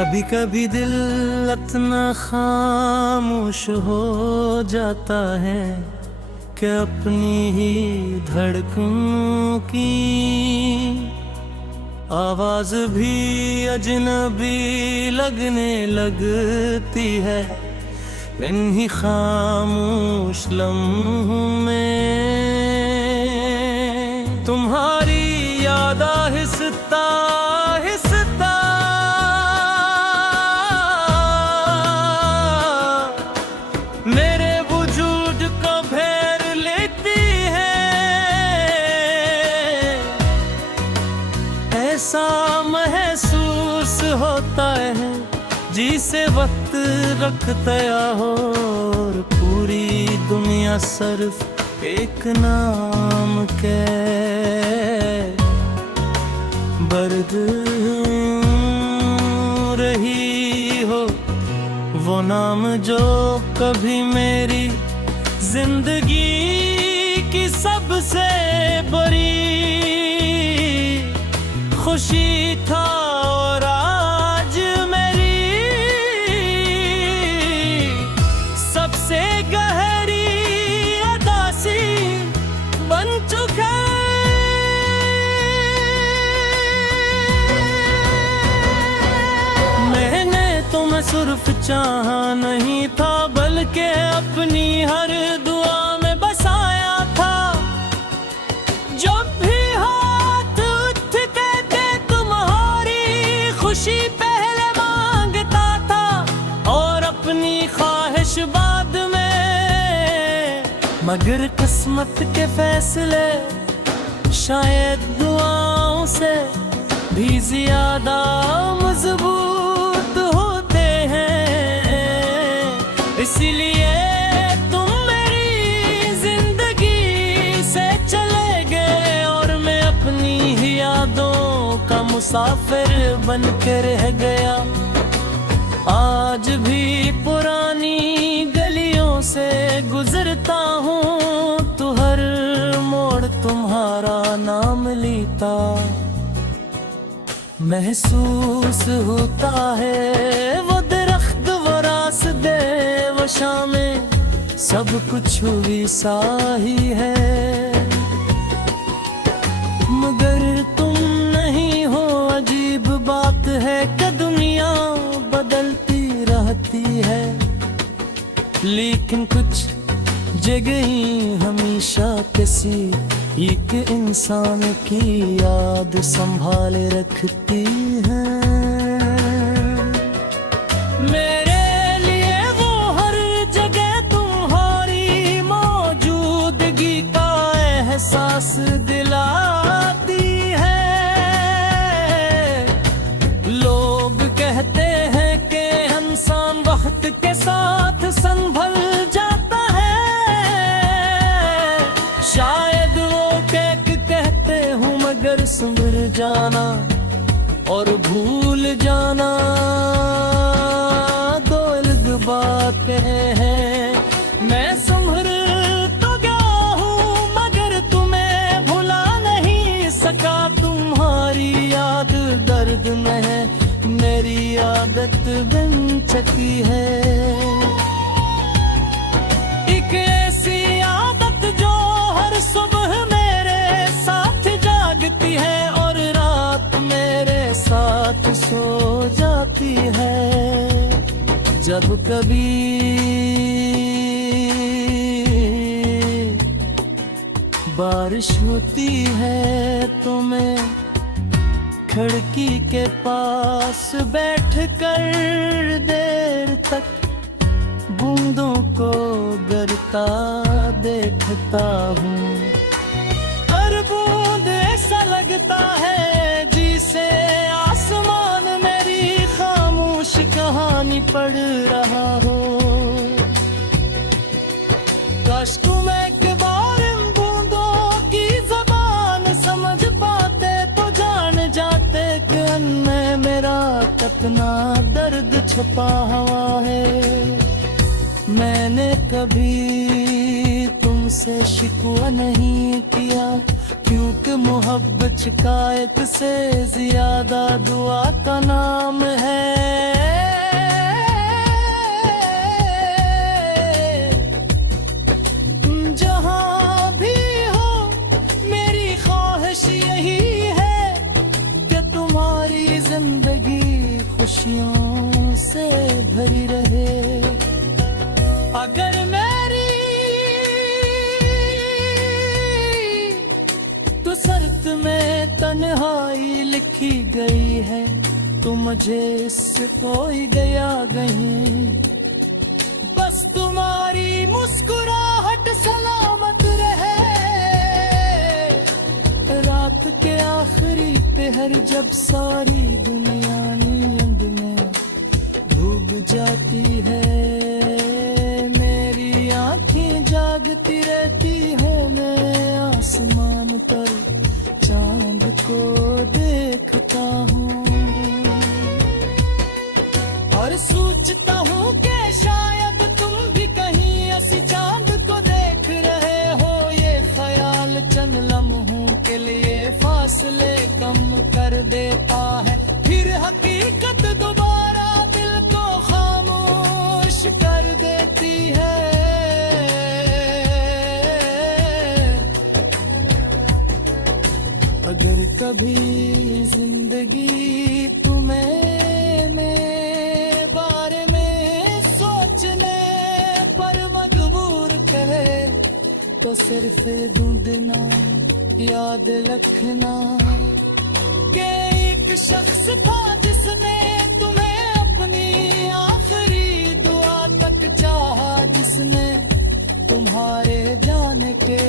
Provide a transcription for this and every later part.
कभी कभी दिल इतना खामोश हो जाता है कि अपनी ही धड़कनों की आवाज भी अजनबी लगने लगती है। इन्हीं खामोश लम्हों में तुम्हारी याद आहिस्ता आहिस्ता मेरे वजूद को घेर लेती है। ऐसा महसूस होता है जिसे वक्त रखता हो और पूरी दुनिया सिर्फ एक नाम के बर्द रही हो। वो नाम जो कभी मेरी जिंदगी की सबसे बड़ी खुशी था और आज मेरी सबसे गहरी अदासी बन चुका। मैंने तुम्हें सिर्फ चाहा नहीं था बल्कि अपनी हर दुआ में बसाया था। जब भी हाथ उठते थे तुम्हारी खुशी पहले मांगता था और अपनी ख्वाहिश बाद में। मगर किस्मत के फैसले शायद दुआओं से भी ज्यादा मजबूत होते हैं। इसलिए तुम मेरी जिंदगी से चले गए और मैं अपनी ही यादों का मुसाफिर बन के रह गया। आज भी पुरानी गलियों से गुजरता हूँ तो हर मोड़ तुम्हारा नाम लेता। महसूस होता है वो दरख्त वो रास्ते वो शामें सब कुछ हुई सा ही है। मगर तुम नहीं हो अजीब बात है कि दुनिया बदलती रहती है लेकिन कुछ जगह ही हमेशा किसी एक इंसान की याद संभाले रखती है। मेरे लिए वो हर जगह तुम्हारी मौजूदगी का एहसास दिलाती है। लोग कहते हैं कि इंसान वक्त के साथ संभल जाता है। शायद मगर संभल जाना और भूल जाना दो अलग बातें हैं। मैं संभल तो गया हूँ मगर तुम्हें भुला नहीं सका। तुम्हारी याद दर्द में है मेरी आदत बन चुकी है। एक ऐसी आदत जो हर सुबह है और रात मेरे साथ सो जाती है। जब कभी बारिश होती है तो मैं खिड़की के पास बैठकर देर तक बूंदों को गिरता देखता हूँ। हर बूंद ऐसा लगता है जिसे आसमान मेरी खामोश कहानी पढ़ रहा हो। काश तुम एक बार इन बूंदों की ज़बान समझ पाते तो जान जाते कि उनमें मेरा कितना दर्द छुपा हुआ है। मैंने कभी तुमसे शिकवा नहीं किया क्योंकि मोहब्बत शिकायत से ज्यादा दुआ का नाम है। जहां भी हो मेरी ख्वाहिश यही है कि तुम्हारी जिंदगी खुशियों से भरी रहे। अगर मेरी तो शर्त में तन्हाई लिखी गई है, तो मुझे इससे कोई गया नहीं। बस तुम्हारी मुस्कुराहट सलामत रहे। रात के आखिरी पहर जब सारी दुनिया नींद में डूब जाती है, मेरी आंखें जागती रहती है। मैं आसमान पर चांद को देखता हूँ और सोचता हूँ कि शायद तुम भी कहीं ऐसी चांद को देख रहे हो। ये ख्याल चंद लम्हों के लिए फासले कम कर देता है, फिर हकीकत दोबारा दिल को खामोश कर देती है। अगर कभी जिंदगी तुम्हें मेरे बारे में सोचने पर मजबूर करे, तो सिर्फ ढूंढना याद रखना कि एक शख्स था जिसने तुम्हें अपनी आखिरी दुआ तक चाहा, जिसने तुम्हारे जाने के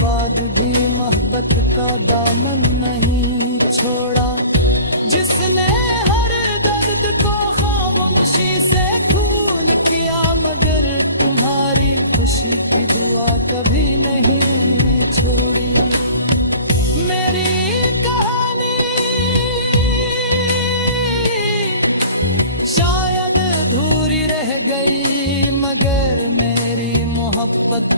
बाद भी मोहब्बत का दामन नहीं छोड़ा, जिसने हर दर्द को खामोशी से कबूल किया, मगर तुम्हारी खुशी की दुआ कभी नहीं छोड़ी। मेरी कहानी शायद अधूरी रह गई, मगर मेरी मोहब्बत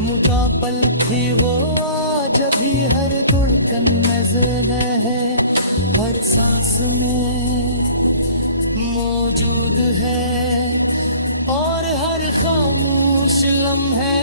मुकाबल थी वो आज भी हर धड़कन में ज़िंदा है, हर सांस में मौजूद है और हर खामोश लम्हे